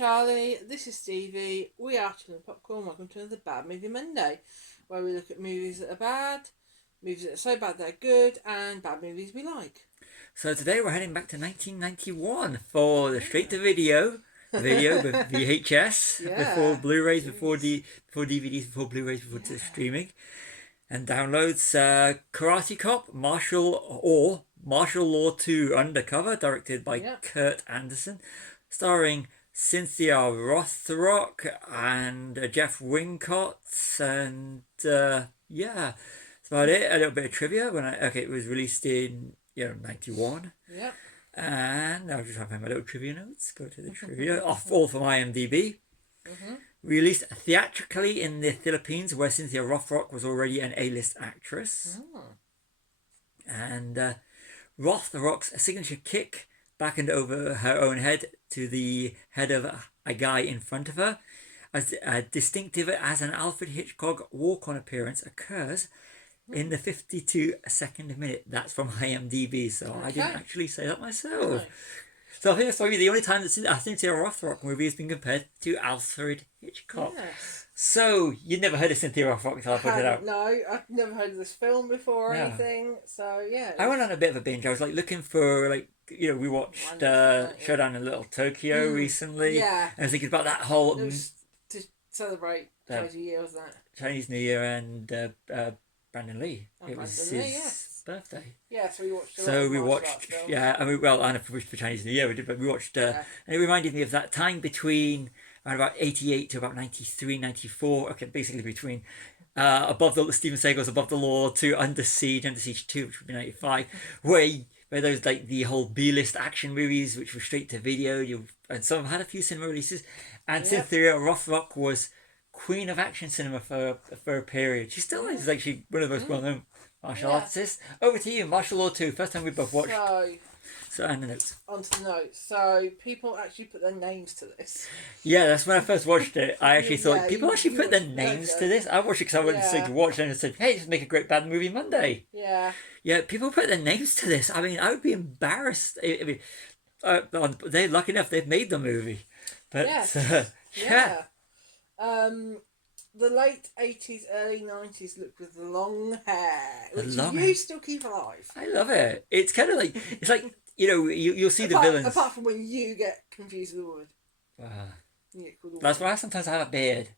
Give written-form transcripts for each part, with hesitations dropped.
Charlie, this is Stevie. We are Chilling Popcorn. Welcome to another Bad Movie Monday, where we look at movies that are bad, movies that are so bad they're good, and bad movies we like. So today we're heading back to 1991 for the straight-to-video, video with VHS, before Blu-rays, before DVDs, before Blu-rays, before streaming, and downloads. Karate Cop, Martial Law 2 Undercover, directed by Kurt Anderson, starring Cynthia Rothrock and Jeff Wincott, and that's about it. A little bit of trivia. It was released in 91. Yep. And I was just trying to find my little trivia notes. Go to the trivia. All from IMDb. Mm-hmm. Released theatrically in the Philippines, where Cynthia Rothrock was already an A-list actress. Oh. And Rothrock's signature kick back and over her own head to the head of a guy in front of her, as distinctive as an Alfred Hitchcock walk-on appearance, occurs in the 52-second minute. That's from IMDb, so I didn't actually say that myself. Right. So I think that's probably the only time that I think Cynthia Rothrock movie has been compared to Alfred Hitchcock. Yes. So you'd never heard of Cynthia Rothrock until I pointed it out? No, I've never heard of this film before or anything. So yeah. I went on a bit of a binge. I was looking for we watched Showdown in Little Tokyo recently. Yeah. And I was thinking about that whole. It was to celebrate Chinese New Year, wasn't it? Chinese New Year and Brandon Lee. It was his birthday. Yeah, so we watched. And for Chinese New Year we did, but we watched. And it reminded me of that time between around about 88 to about 93, 94. Okay, basically between Steven Seagal's Above the Law to Under Siege 2, which would be 95, where there was the whole B-list action movies, which were straight to video. And some had a few cinema releases, and Cynthia Rothrock was queen of action cinema for a period. She still is actually one of the most well-known martial artists. Over to you, Martial Law 2. First time we both watched. So and the notes. On to the notes. So people actually put their names to this. Yeah, that's when I first watched it. I actually thought people actually put their names to this. I watched it because I wanted to watch it and said, "Hey, just make a great bad movie Monday." Yeah. Yeah, people put their names to this. I mean, I would be embarrassed. They're lucky enough they've made the movie, but the late 80s, early 90s look with the long hair, which you still keep alive. I love it. It's kind of like, it's like, you'll see the villains. Apart from when you get confused with the wood. That's why sometimes I have a beard.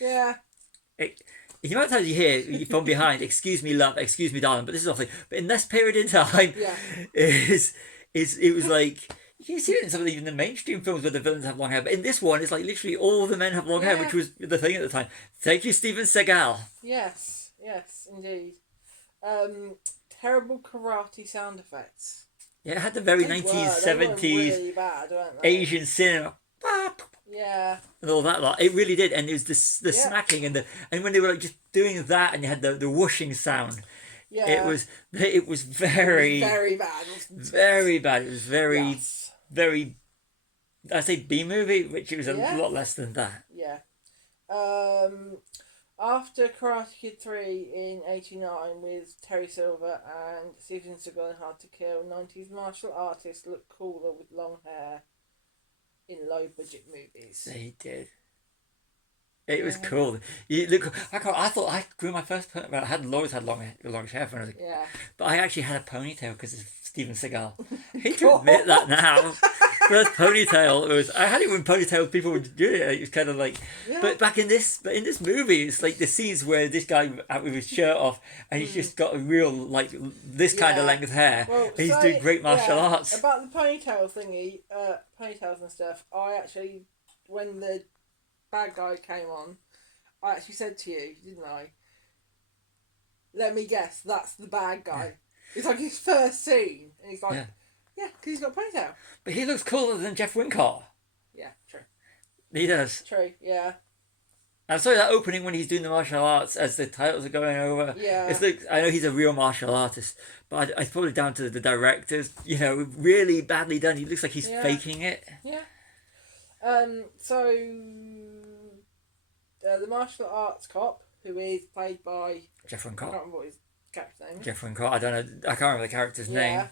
Yeah. You might times you hear from behind, "Excuse me, love, excuse me, darling," but this is awfully. But in this period in time, it was like. You can see it in some of even the mainstream films where the villains have long hair, but in this one, it's like literally all the men have long hair, which was the thing at the time. Thank you, Steven Seagal. Yes, indeed. Terrible karate sound effects. Yeah, it had the very 1970s really bad, weren't they? Asian cinema. Yeah. And all that lot. It really did, and it was the smacking and when they were just doing that, and you had the whooshing sound. Yeah. It was very bad. Very bad. It was very, I say B movie, which it was a lot less than that. Yeah. After Karate Kid 3 in 89 with Terry Silver and Steven Seagal in Hard to Kill, 90s martial artists look cooler with long hair in low budget movies. They did. It was cool. I thought I grew my first ponytail. Well, I had always had long hair when I was but I actually had a ponytail because of Steven Seagal. I hate to admit that now. First ponytail I had it when ponytail people would do it. It was kind of like, but in this movie, it's like the scenes where this guy with his shirt off and he's just got a real this kind of length hair. Well, and he's doing great martial arts. About the ponytail thingy, ponytails and stuff. I actually, when the bad guy came on, I actually said to you, didn't I? Let me guess, that's the bad guy. It's like his first scene, and he's like, because he's got a ponytail. But he looks cooler than Jeff Wincott. Yeah, true. He does. True, yeah. I'm sorry, that opening when he's doing the martial arts as the titles are going over. Yeah. I know he's a real martial artist, but it's probably down to the directors. Really badly done. He looks like he's faking it. Yeah. The martial arts cop, who is played by Jeff Wincott. I can't remember what his character's name. Jeff Wincott. I don't know. I can't remember the character's name.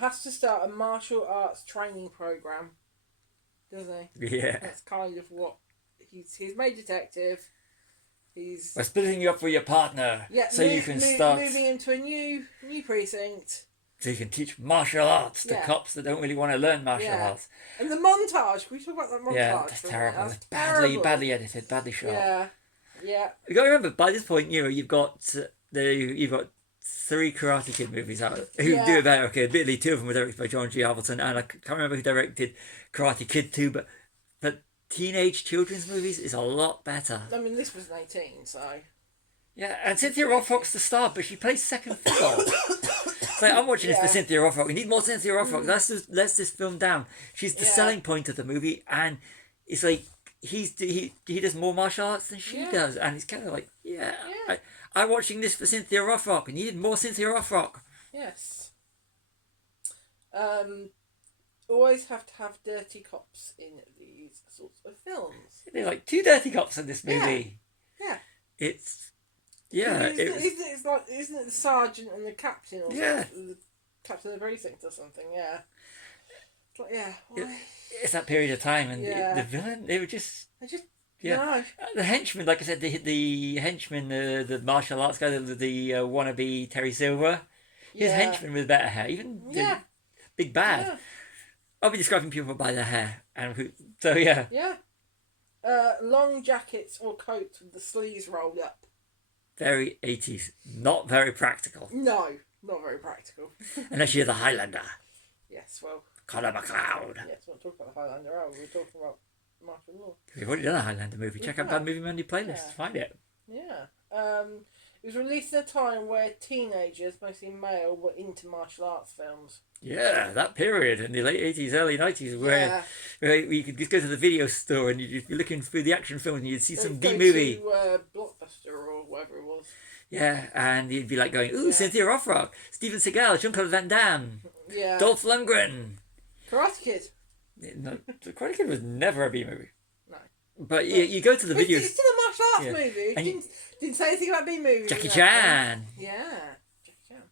Has to start a martial arts training program. doesn't he? Yeah. That's kind of what he's made detective. He's We're splitting you up with your partner, so you can start moving into a new precinct. So you can teach martial arts to cops that don't really want to learn martial arts. And the montage. Can we talk about that montage? Yeah, that's terrible. That's badly edited, badly shot. Yeah. You got to remember, by this point, you've got 3 Karate Kid movies out who do it better. Okay, admittedly, 2 of them were directed by John G. Avildsen, and I can't remember who directed Karate Kid 2, but teenage children's movies is a lot better. I mean, this was 19, so. Yeah, and Cynthia Rothrock's the star, but she plays second fiddle. So I'm watching this for Cynthia Rothrock. We need more Cynthia Rothrock. Let's this film down. She's the selling point of the movie, and it's like he does more martial arts than she does, and it's kind of like I'm watching this for Cynthia Rothrock. We needed more Cynthia Rothrock. Yes. Always have to have dirty cops in these sorts of films. There's like 2 dirty cops in this movie. Yeah. It's isn't it the sergeant and the captain or something? The captain of the precinct or something? Yeah. It's like it's that period of time, and the villain, they were just. No. The henchman, like I said, the henchman, the martial arts guy, the wannabe Terry Silver, his henchman with better hair, even the big bad. Yeah. I'll be describing people by their hair, Yeah. Long jackets or coats with the sleeves rolled up. Very 80s, not very practical. No, not very practical. Unless you're the Highlander. Yes, well. Connor MacLeod. Yes, we're not talking about the Highlander, are we? We're talking about martial law. We've already done a Highlander movie. Check out Bad Movie Monday playlist. Find it. Yeah. It was released at a time where teenagers, mostly male, were into martial arts films. Yeah, that period in the late 80s, early 90s, where you could just go to the video store and you'd be looking through the action film and you'd see some B-movie. To Blockbuster or whatever it was. Yeah, and you'd be like going, ooh, Cynthia Rothrock, Steven Seagal, Jean-Claude Van Damme, Dolph Lundgren. Karate Kid. No, Karate Kid was never a B-movie. No. But you go to the video... It's still a martial arts movie. And didn't say anything about B-movies. Jackie Chan. Yeah. Jackie Chan.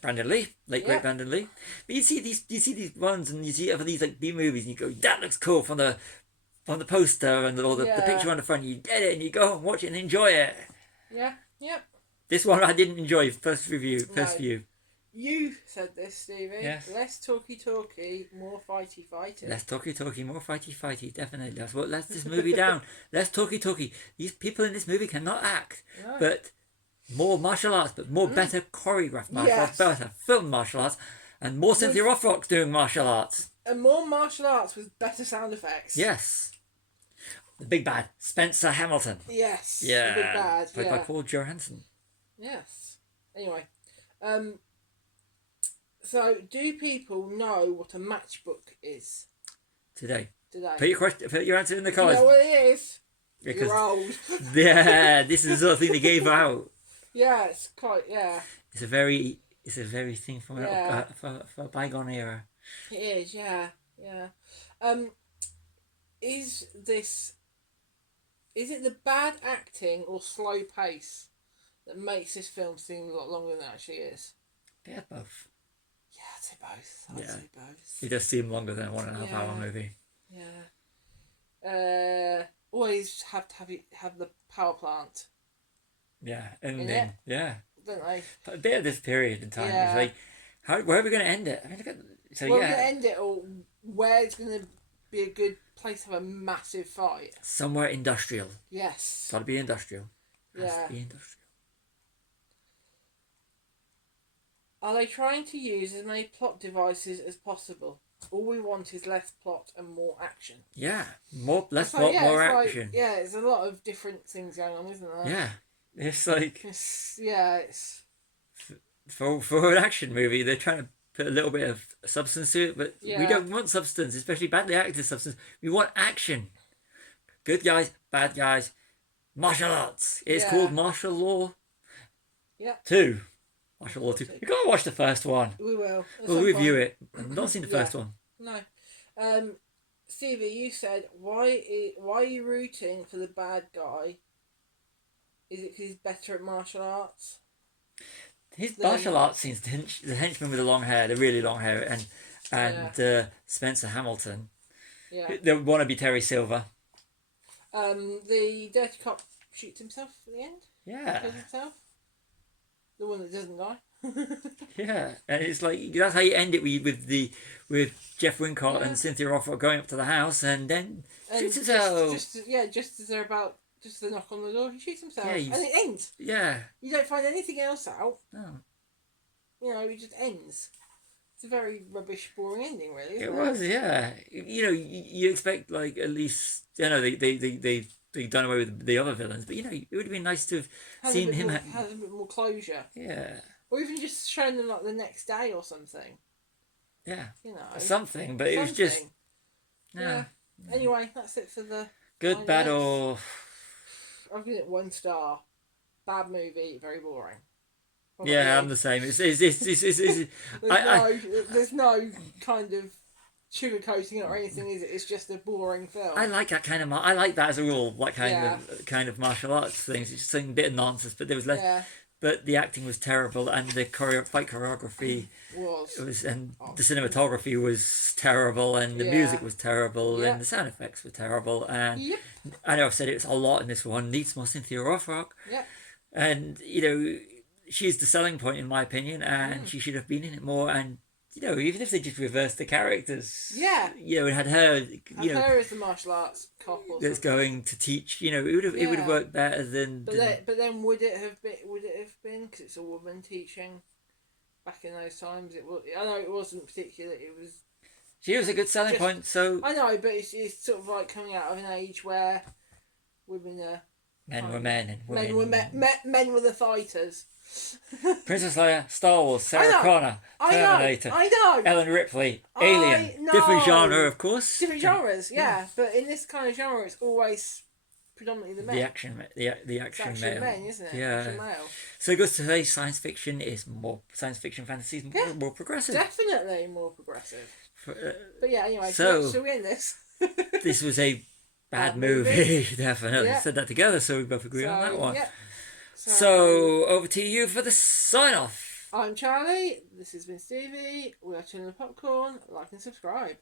Brandon Lee, late great Brandon Lee. But you see these ones, and you see other these like B movies, and you go, that looks cool from the poster and the picture on the front. You get it, and you go and watch it and enjoy it. Yeah. Yep. This one I didn't enjoy. First view. You said this, Stevie. Yes. Less talky, more fighty. Less talky, more fighty. Definitely. That's what lets this movie down. Less talky. These people in this movie cannot act, but more martial arts, but more better choreographed martial arts, better film martial arts, and more Cynthia Rothrock doing martial arts. And more martial arts with better sound effects. Yes. The big bad, Spencer Hamilton. Yes. Yeah. The big bad. Played by Paul Johansson. Yes. Anyway, so do people know what a matchbook is? Today. Put your answer in the comments. You know what it is? Because, you're old. Yeah, this is the sort of thing they gave out. Yeah, it's quite. It's a very thing from for a bygone era. It is, yeah. Is it the bad acting or slow pace that makes this film seem a lot longer than it actually is? Yeah, both. Yeah, I'd say both. I'd say both. It does seem longer than a 1.5 hour movie. Yeah. Always have to have the power plant. Yeah, and then don't they? But a bit of this period in time is like, where are we going to end it? I mean, look at where we're going to end it, or where it's going to be a good place to have a massive fight. Somewhere industrial. Yes. It's got to be industrial. Has to be industrial. Are they trying to use as many plot devices as possible? All we want is less plot and more action. Yeah, less plot, more action. There's a lot of different things going on, isn't there? Yeah, it's like it's for an action movie, they're trying to put a little bit of substance to it, but we don't want substance, especially badly acted substance. We want action. Good guys, bad guys, martial arts. It's called Martial Law 2. Martial Law 2. You've got to watch the first one. We will. We'll review it. I've not seen the first one. No. Stevie, you said, why are you rooting for the bad guy? Is it because he's better at martial arts? His martial arts scenes, the henchman with the long hair, the really long hair, and Spencer Hamilton. Yeah. They want to be Terry Silver. The dirty cop shoots himself at the end. Yeah. Kills himself. The one that doesn't die. Yeah, and it's like that's how you end it with Jeff Wincott and Cynthia Rothrock going up to the house and then shoots himself. Just as they're about to knock on the door, he shoots himself, Yeah, and it ends. Yeah. You don't find anything else out. No. You know, it just ends. It's a very rubbish, boring ending, really. Isn't It was, yeah. You know, you expect like at least they've done away with the other villains, but you know, it would have been nice to have seen him has a bit more closure. Yeah. Or even just showing them like the next day or something. Yeah. You know. Something, but it was just. No. Yeah. Anyway, that's it for the. Good, bad, or. I've given it 1 star. Bad movie, very boring. Yeah, I'm the same. There's no kind of sugarcoating it or anything, is it? It's just a boring film. I like that kind of. I like that as a rule. Like kind of martial arts things. It's just a bit of nonsense, but there was less. Yeah. But the acting was terrible, and the fight choreography was, and the cinematography was terrible, and the music was terrible, and the sound effects were terrible. And I know I've said it a lot in this one. Needs more Cynthia Rothrock. Yeah. And you know, she's the selling point in my opinion, and she should have been in it more. And you know, even if they just reversed the characters, you know, and had her, her as the martial arts cop or that's something. Going to teach, you know, it would have worked better than. But then would it have been because it's a woman teaching? Back in those times, I know it wasn't particular. It was. She was a good selling point. So I know, but it's sort of like coming out of an age where women are. Men were men and women. Men were the fighters. Princess Leia, Star Wars, Sarah Connor, Terminator, I know. Ellen Ripley, Alien. Different genre, of course. Different genres, yeah. But in this kind of genre, it's always predominantly the men. The action male. Men, isn't it? Yeah. Action male. So it goes to say science fiction fantasy is more progressive. Definitely more progressive. But yeah, anyway, so we end this? This was a bad movie. Definitely. Said that together, so we both agree on that one. Yeah. So over to you for the sign off. I'm Charlie. This has been Stevie. We are Chilling the Popcorn. Like and subscribe.